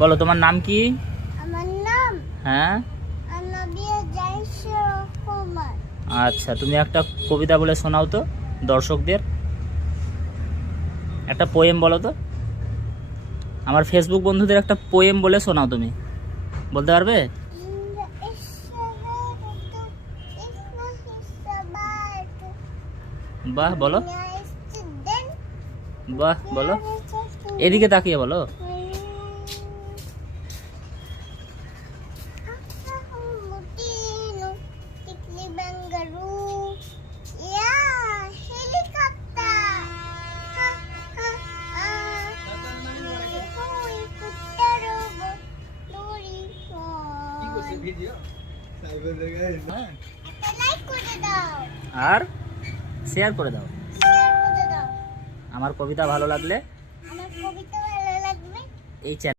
বলো তোমার নাম কি? আমার নাম হ্যাঁ, আনাবিয়া জাইসুর রহমান। আচ্ছা তুমি একটা কবিতা বলে শোনাও তো দর্শকদের। একটা পোয়েম বলো তো, আমার ফেসবুক বন্ধুদের একটা পোয়েম বলে শোনাও। তুমি বলতে পারবে? বাহ বলো, বাহ বলো, এদিকে তাকিয়ে বলো। আর শেয়ার করে দাও। আমার কবিতা ভালো লাগলে আমার কবিতা ভালো লাগবে এই চ্যানেল